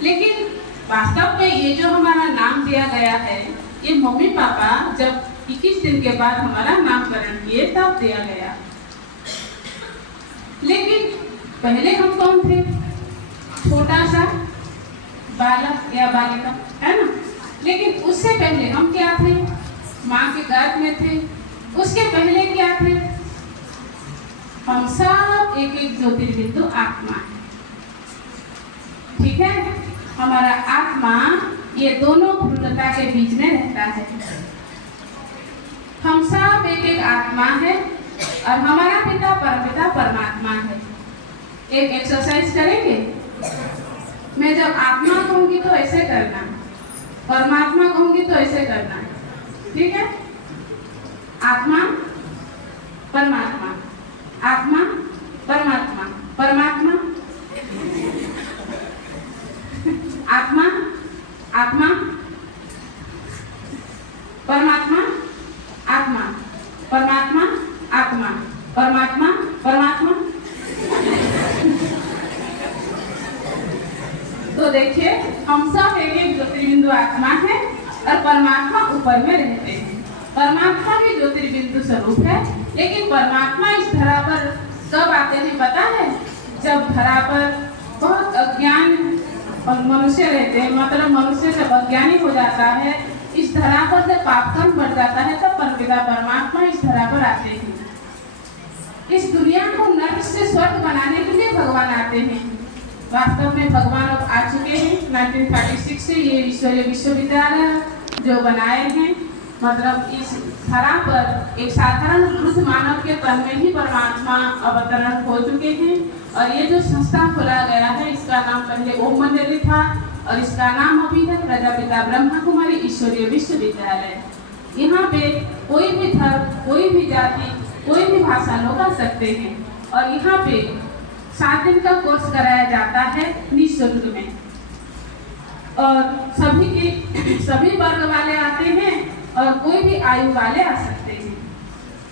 लेकिन वास्तव में ये जो हमारा नाम दिया गया है, ये मम्मी पापा जब 21 दिन के बाद हमारा नामकरण किए तब दिया गया। लेकिन पहले हम कौन थे? छोटा सा बालक या बालिका, है ना। लेकिन उससे पहले हम क्या थे? माँ के गर्भ में थे। उसके पहले क्या थे? हम सब एक एक ज्योतिर्बिंदु आत्मा है। ठीक है, हमारा आत्मा ये दोनों भ्रूणता के बीच में रहता है। हम सब एक एक आत्मा है और हमारा पिता परमपिता परमात्मा है। एक एक्सरसाइज करेंगे। मैं जब आत्मा कहूंगी तो ऐसे करना, परमात्मा कहूंगी तो ऐसे करना, ठीक है? आत्मा परमात्मा, आत्मा परमात्मा, परमात्मा आत्मा, आत्मा परमात्मा, आत्मा परमात्मा, आत्मा परमात्मा, परमात्मा। तो देखिए, हम सब एक एक ज्योतिर्बिंदु आत्मा है और परमात्मा ऊपर में रहते हैं। परमात्मा भी ज्योतिर्बिंदु स्वरूप है, लेकिन परमात्मा इस धरा पर कब आते हैं पता है? जब धरा पर बहुत अज्ञान और मनुष्य रहते हैं, मतलब मनुष्य जब अज्ञानी हो जाता है, इस धरा पर जब पापकर्म बढ़ जाता है, तब परमपिता परमात्मा इस धरा पर आते हैं। इस दुनिया को नर्क से स्वर्ग बनाने के लिए भगवान आते हैं। वास्तव में भगवान अब आ चुके हैं। 1936 से ये ईश्वरीय विश्वविद्यालय जो बनाए हैं, मतलब इस धरा पर एक साधारण वृद्ध मानव के तन में ही परमात्मा अवतरण हो चुके हैं। और ये जो संस्था खोला गया है, इसका नाम पहले ओम मंदिर था और इसका नाम अभी है प्रजापिता ब्रह्मा कुमारी ईश्वरीय विश्वविद्यालय। यहाँ पे कोई भी धर्म, कोई भी जाति, कोई भी भाषा लोग आ सकते हैं और यहाँ पे 7 दिन का कोर्स कराया जाता है निःशुल्क में। और सभी वर्ग वाले आते हैं और कोई भी आयु वाले आ सकते हैं।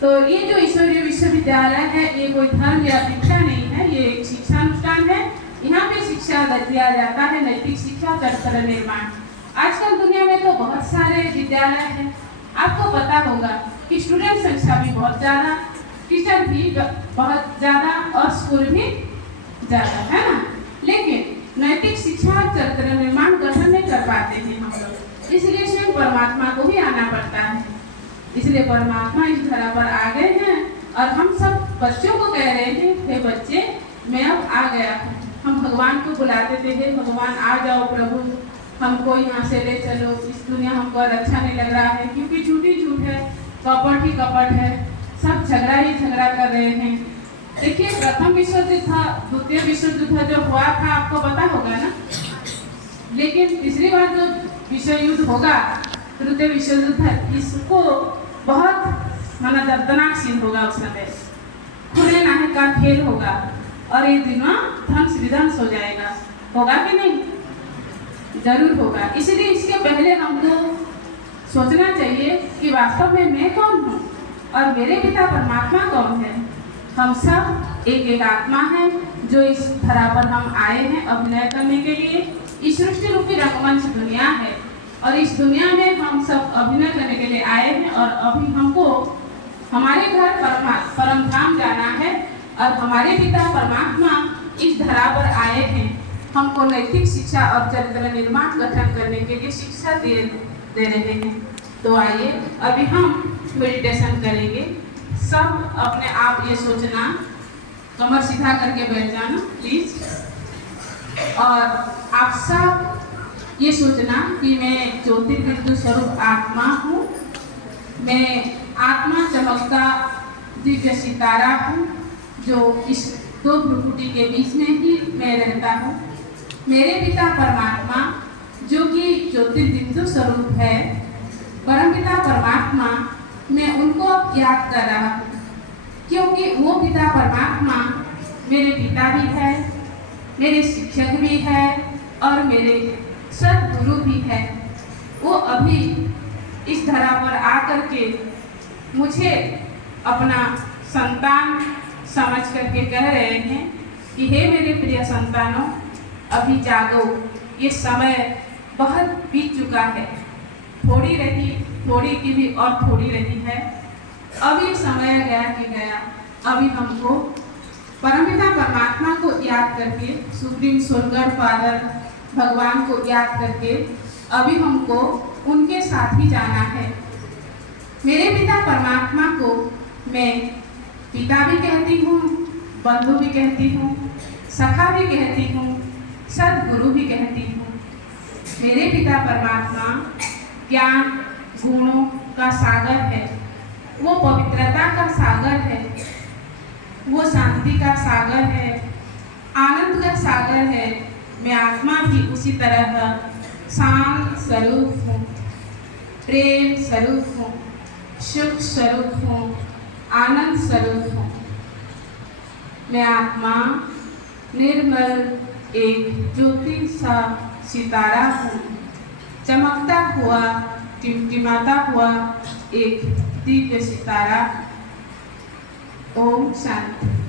तो ये जो ईश्वरीय विश्वविद्यालय है, ये कोई धर्म या शिक्षा नहीं है, ये एक शिक्षा अनुष्ठान है। यहाँ पे शिक्षा दिया जाता है, नैतिक शिक्षा, चरित्र निर्माण। आजकल दुनिया में तो बहुत सारे विद्यालय हैं, आपको पता होगा कि स्टूडेंट संख्या भी बहुत ज़्यादा, टीचर भी बहुत ज़्यादा और स्कूल भी ज़्यादा, है ना। लेकिन नैतिक शिक्षा और चरित्र निर्माण ग्रहण नहीं कर पाते हैं हम लोग, इसलिए स्वयं परमात्मा को भी आना पड़ता है। इसलिए परमात्मा इस धरा पर आ गए हैं और हम सब बच्चों को कह रहे हैं, हे बच्चे, मैं अब आ गया हूँ। हम भगवान को बुलाते थे, हे भगवान आ जाओ प्रभु, हमको यहाँ से ले चलो, इस दुनिया हमको अच्छा नहीं लग रहा है, क्योंकि झूठी झूठ है, कपट ही कपट है, सब झगड़ा ही झगड़ा कर रहे हैं। देखिए, प्रथम विश्व युद्ध था, द्वितीय विश्व युद्ध जो हुआ था आपको पता होगा ना। लेकिन तीसरी बार जो विश्व युद्ध होगा, तृतीय विश्व युद्ध, इसको बहुत माना दर्दनाक सीन होगा। उस समय खुले नाहे का खेल होगा और ये दिनों ध्वंस विध्वंस हो जाएगा। होगा कि नहीं? जरूर होगा। इसलिए इसके पहले हमको सोचना चाहिए कि वास्तव में मैं कौन हूँ और मेरे पिता परमात्मा कौन है। हम सब एक एक आत्मा है जो इस धरा पर हम आए हैं अभिनय करने के लिए। इस सृष्टि रूपी रंगमंच दुनिया है और इस दुनिया में हम सब अभिनय करने के लिए आए हैं और अभी हमको हमारे घर परम धाम जाना है और हमारे पिता परमात्मा इस धरा पर आए हैं हमको नैतिक शिक्षा और चरित्र निर्माण गठन करने के लिए शिक्षा दे रहे हैं। तो आइए अभी हम मेडिटेशन करेंगे। सब अपने आप ये सोचना, कमर सीधा करके बैठ जाना प्लीज, और आप सब ये सोचना कि मैं ज्योतिर्बिंदु स्वरूप आत्मा हूँ। मैं आत्मा चमकता दिव्य सितारा हूँ जो इस दो भ्रुकुटी के बीच में ही मैं रहता हूँ। मेरे पिता परमात्मा जो कि ज्योतिर्बिंदु स्वरूप है, परमपिता परमात्मा, मैं उनको याद कर रहा हूँ क्योंकि वो पिता परमात्मा मेरे पिता भी है, मेरे शिक्षक भी है और मेरे सद्गुरु भी है। वो अभी इस धरा पर आकर के मुझे अपना संतान समझ करके कह रहे हैं कि हे मेरे प्रिय संतानों, अभी जागो, ये समय बहुत बीत चुका है, थोड़ी रही, थोड़ी की भी और थोड़ी रही है। अब ये समय गया कि गया। अभी हमको परमपिता परमात्मा को याद करके, सुप्रीम सोलर फादर भगवान को याद करके अभी हमको उनके साथ ही जाना है। मेरे पिता परमात्मा को मैं पिता भी कहती हूँ, बंधु भी कहती हूँ, सखा भी कहती हूँ, सद्गुरु भी कहती हूँ। मेरे पिता परमात्मा ज्ञान गुणों का सागर है, वो पवित्रता का सागर है, वो शांति का सागर है, आनंद का सागर है। मैं आत्मा भी उसी तरह शांत स्वरूप हूँ, प्रेम स्वरूप हूँ, सुख स्वरूप हूँ, आनंद स्वरूप हूँ। मैं आत्मा निर्मल एक ज्योति सा सितारा हूँ, चमकता हुआ, टिमटिमाता हुआ एक दिव्य सितारा। ओम शांति।